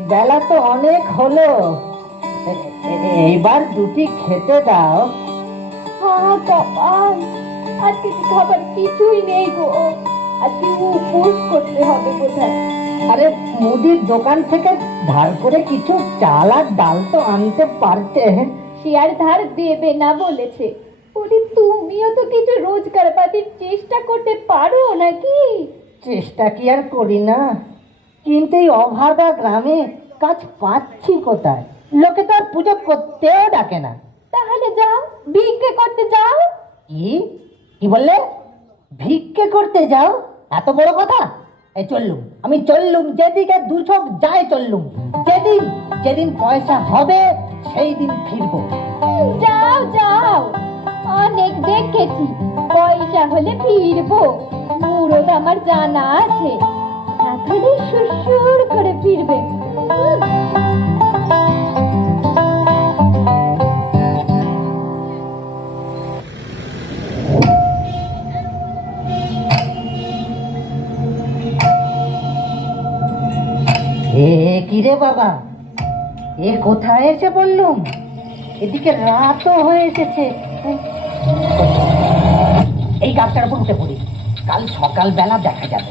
বেলা তো অনেক হলো। এইবার দুটি খেতে দাও। কপাল আজকে খাবার কিছুই নেই গো। আজকে উপোস করতে হবে বোধহয়। আরে মুদির দোকান থেকে ধার করে কিছু চাল আর ডাল তো আনতে পারতে। সে আর ধার দেবে না বলেছে। ওরে তুমিও তো কিছু রোজগার পাতির চেষ্টা করতে পারো নাকি? চেষ্টা কি আর করি না। কিন্তু এই অভাগা গ্রামে কাজ পাচ্ছি কোথায়? লোকে তো আর পুজো করতেও ডাকে না। তাহলে যাও, ভিক্ষে করতে যাও। কি? কি বললে? ভিক্ষে করতে যাও? এত বড় কথা? এই চললুম, আমি চললুম, যেদিকে দু চোখ যায় চললুম। যেদিন যেদিন পয়সা হবে, সেই দিন ফিরবো। যাও যাও, অনেক দেখেছি, পয়সা হলে ফিরবো। মুরত আমার জানা আছে তাহলে সুসুর করে ফিরবে উম, এ কি বাবা? এ কোথায় এসে বললুম এদিকে রাতও হয়ে এসেছে। এই গাছটার উপর উঠে পড়ি। কাল সকালবেলা দেখা যাবে।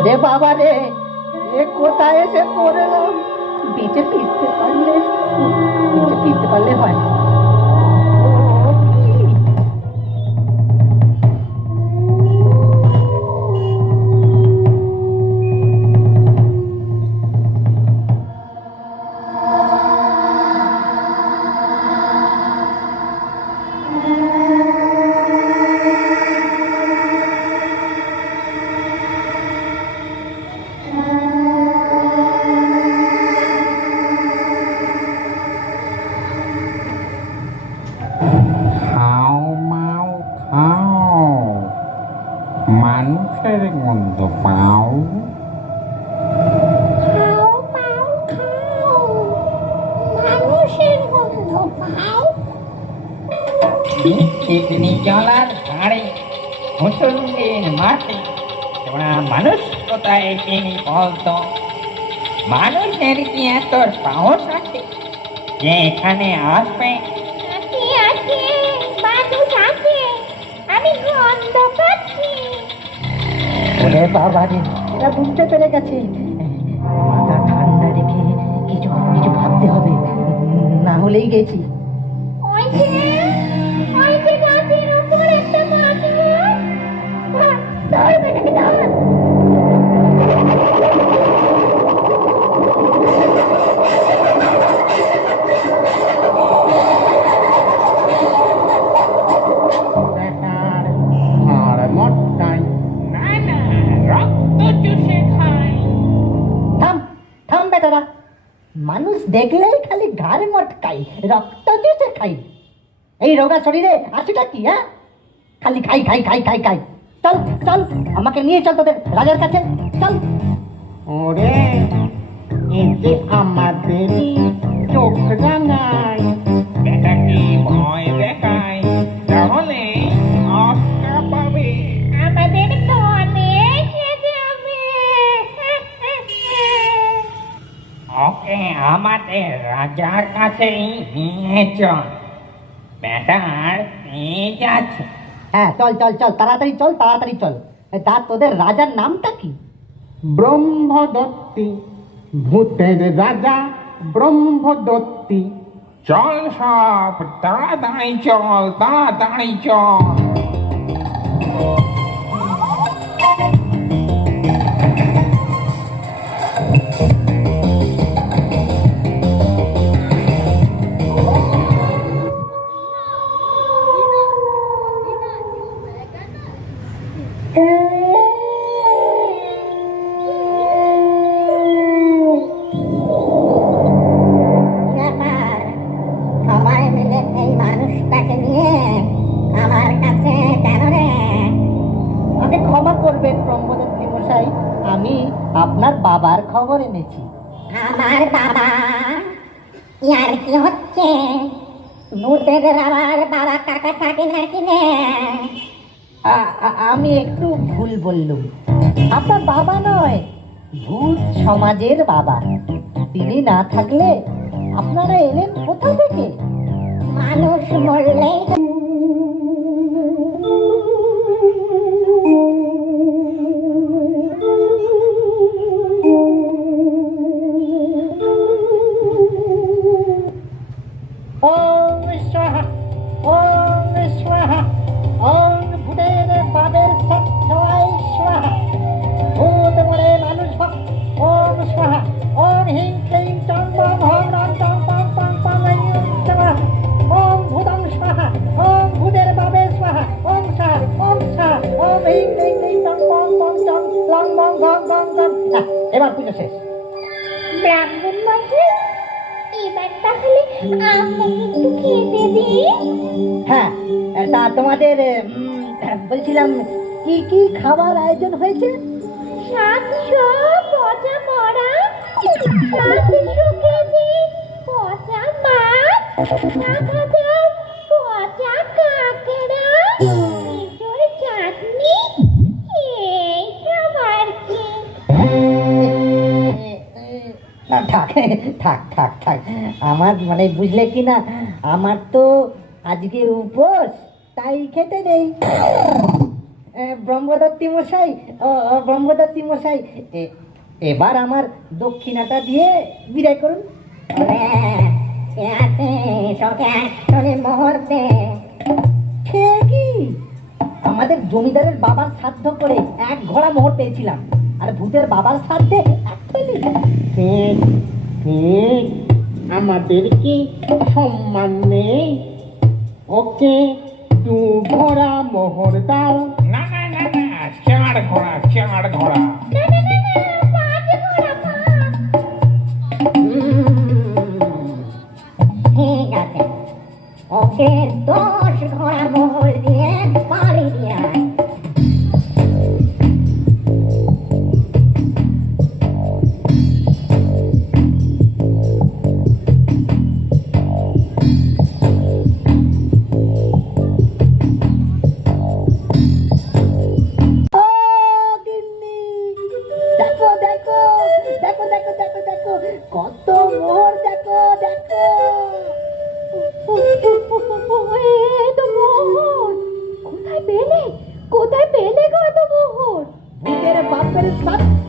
ওরে বাবা রে এ কোথায় এসে পড়লাম বেঁচে ফিরতে পারলে বেঁচে ফিরতে পারলে হয়। জলার ধারে মুসলিমের মাঠে তোরা মানুষ কোথায় বলতো মানুষের কি এত সাহস আছে যে এখানে আসবে আমি পাচ্ছি ওরে বাবা রে। এরা বুঝতে পেরে গেছে। মাথা ঠান্ডা রেখে কিছু কিছু ভাবতে হবে। না হলেই গেছি। ওই যে দেখলেই খালি ঘাড় মটকাই, রক্ত চুষে খাই। এই রোগা শরীরে আসিটা কি হ্যাঁ? খালি খাই খাই খাই খাই খাই। চল চল, আমাকে নিয়ে চল তোদের রাজার কাছে। চল। ওরে এতে চোখ রাঙায় এটা কি ভয় আমাদের রাজার কাছেই নিয়ে চল ব্যাটার তেজ আছে হ্যাঁ চল চল চল তাড়াতাড়ি চল তাড়াতাড়ি চল। তা তোদের রাজার নামটা কি? ব্রহ্মদত্তি ভূতের রাজা ব্রহ্মদত্তি। চল সব তাড়াতাড়ি চল তাড়াতাড়ি চল। আপনার বাবার খবর এনেছি। আমার বাবা ইয়ার কি হচ্ছে? ভূতের আমার বাবা কাকা থাকে নাকি নে? আমি একটু ভুল বললুম। আপনার বাবা নয় ভূত সমাজের বাবা। তিনি না থাকলে আপনারা এলেন কোথা থেকে? মানুষ মরলেই তাহলে একটু খেতে দিন। হ্যাঁ তা তোমাদের বলছিলাম কি কি খাবার আয়োজন হয়েছে? সাতশো পচা মরা সাতশো কেজি পচা মাছ সাত হাজার থাক থাক থাক থাক। আমার মানে বুঝলে কি না, আমার তো আজকে উপোস, তাই খেতে নেই। ব্রহ্মদত্তি মশাই ব্রহ্মদত্তি মশাই এবার আমার দক্ষিণাটা দিয়ে বিদায় করুন। কি? আমাদের জমিদারের বাবার শ্রাদ্ধ করে এক ঘোড়া মোহর পেয়েছিলাম। আর ভূতের বাবার শ্রাদ্ধে এক পেলি ঠিক ঠিক আমাদের কি সম্মান নেই। ওকে দু ঘোড়া মোহর দাও। না না না না চার ঘোড়া চার ঘোড়া। ঠিক আছে। ওকে দশ ঘোড়া মোহর দিয়ে পাড়ি দিয়ে ভূতের বাপের